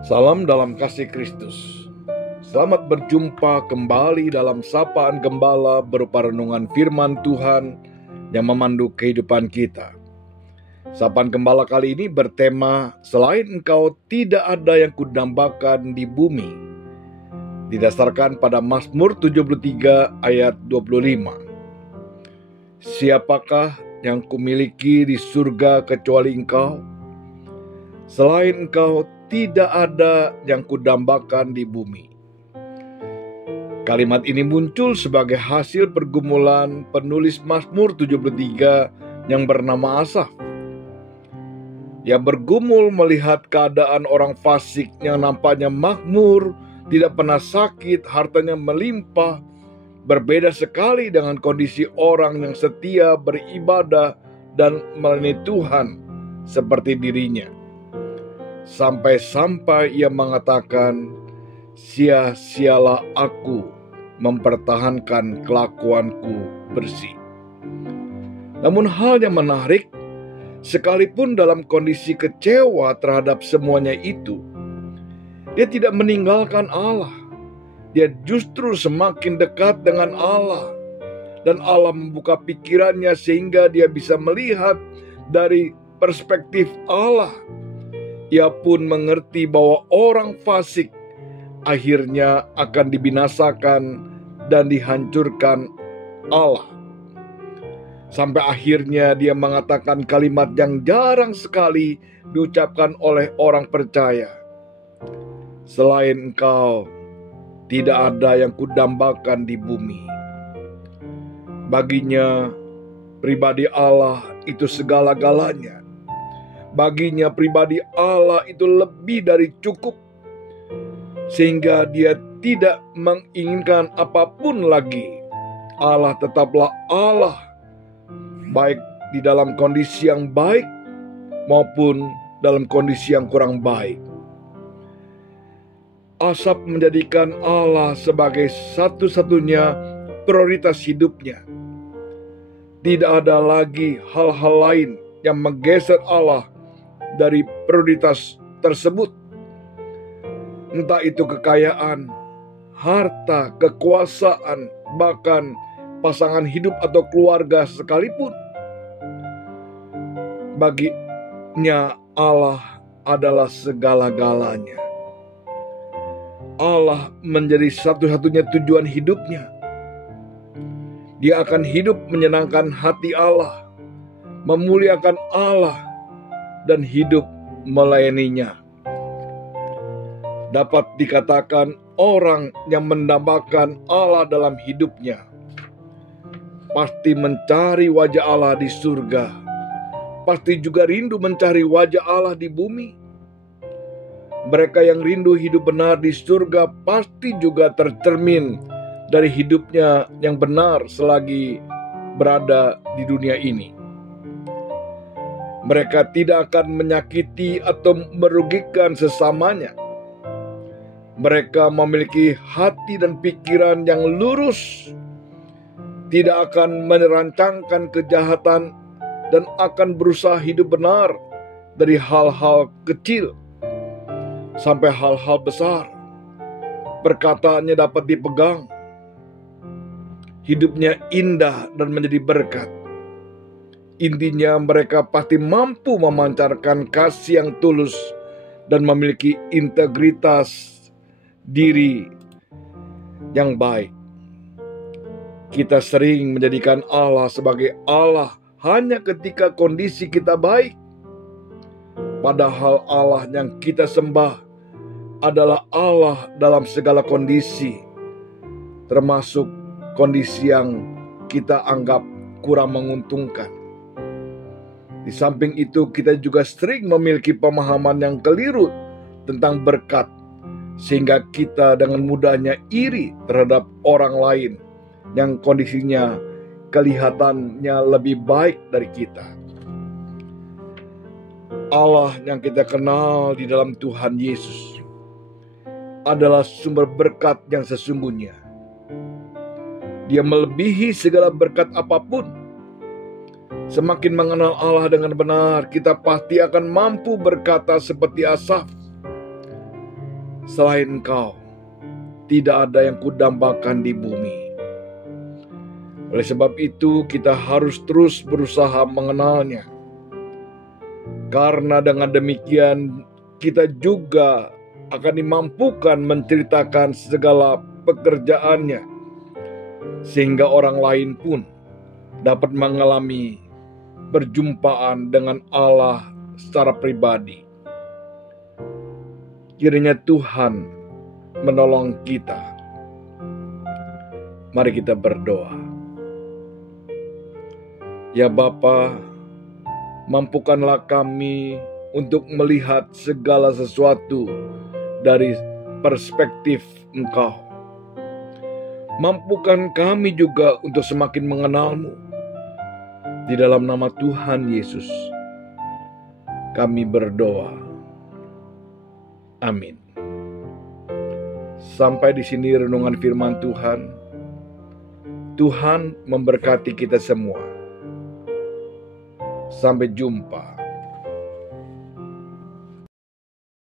Salam dalam kasih Kristus. Selamat berjumpa kembali dalam Sapaan Gembala berupa renungan firman Tuhan yang memandu kehidupan kita. Sapaan Gembala kali ini bertema Selain Engkau tidak ada yang kudambakan di bumi, didasarkan pada Mazmur 73 ayat 25. Siapakah yang kumiliki di surga kecuali Engkau? Selain Engkau tidak ada yang kudambakan di bumi. Kalimat ini muncul sebagai hasil pergumulan penulis Mazmur 73 yang bernama Asaf. Ia bergumul melihat keadaan orang fasik yang nampaknya makmur, tidak pernah sakit, hartanya melimpah, berbeda sekali dengan kondisi orang yang setia beribadah dan melayani Tuhan seperti dirinya. Sampai-sampai ia mengatakan, sia-sialah aku mempertahankan kelakuanku bersih. Namun hal yang menarik, sekalipun dalam kondisi kecewa terhadap semuanya itu, dia tidak meninggalkan Allah. Dia justru semakin dekat dengan Allah. Dan Allah membuka pikirannya sehingga dia bisa melihat dari perspektif Allah. Ia pun mengerti bahwa orang fasik akhirnya akan dibinasakan dan dihancurkan Allah. Sampai akhirnya dia mengatakan kalimat yang jarang sekali diucapkan oleh orang percaya. Selain Engkau, tidak ada yang kudambakan di bumi. Baginya, pribadi Allah itu segala-galanya. Baginya pribadi Allah itu lebih dari cukup, sehingga dia tidak menginginkan apapun lagi. Allah tetaplah Allah, baik di dalam kondisi yang baik maupun dalam kondisi yang kurang baik. Asaf menjadikan Allah sebagai satu-satunya prioritas hidupnya. Tidak ada lagi hal-hal lain yang menggeser Allah dari prioritas tersebut. Entah itu kekayaan, harta, kekuasaan, bahkan pasangan hidup atau keluarga sekalipun. Baginya Allah adalah segala-galanya. Allah menjadi satu-satunya tujuan hidupnya. Dia akan hidup menyenangkan hati Allah, memuliakan Allah, dan hidup melayaninya. Dapat dikatakan orang yang mendambakan Allah dalam hidupnya pasti mencari wajah Allah di surga, pasti juga rindu mencari wajah Allah di bumi. Mereka yang rindu hidup benar di surga pasti juga tercermin dari hidupnya yang benar selagi berada di dunia ini. Mereka tidak akan menyakiti atau merugikan sesamanya. Mereka memiliki hati dan pikiran yang lurus, tidak akan merancangkan kejahatan, dan akan berusaha hidup benar dari hal-hal kecil sampai hal-hal besar. Perkataannya dapat dipegang. Hidupnya indah dan menjadi berkat. Intinya mereka pasti mampu memancarkan kasih yang tulus dan memiliki integritas diri yang baik. Kita sering menjadikan Allah sebagai Allah hanya ketika kondisi kita baik. Padahal Allah yang kita sembah adalah Allah dalam segala kondisi, termasuk kondisi yang kita anggap kurang menguntungkan. Di samping itu, kita juga sering memiliki pemahaman yang keliru tentang berkat, sehingga kita dengan mudahnya iri terhadap orang lain yang kondisinya kelihatannya lebih baik dari kita. Allah yang kita kenal di dalam Tuhan Yesus adalah sumber berkat yang sesungguhnya. Dia melebihi segala berkat apapun. Semakin mengenal Allah dengan benar, kita pasti akan mampu berkata seperti Asaf, Selain Engkau, tidak ada yang kudambakan di bumi. Oleh sebab itu, kita harus terus berusaha mengenalnya. Karena dengan demikian, kita juga akan dimampukan menceritakan segala pekerjaannya, sehingga orang lain pun dapat mengalami perjumpaan dengan Allah secara pribadi. Kiranya Tuhan menolong kita. Mari kita berdoa. Ya Bapa, mampukanlah kami untuk melihat segala sesuatu dari perspektif Engkau. Mampukan kami juga untuk semakin mengenal-Mu. Di dalam nama Tuhan Yesus, kami berdoa. Amin. Sampai di sini renungan firman Tuhan. Tuhan memberkati kita semua. Sampai jumpa.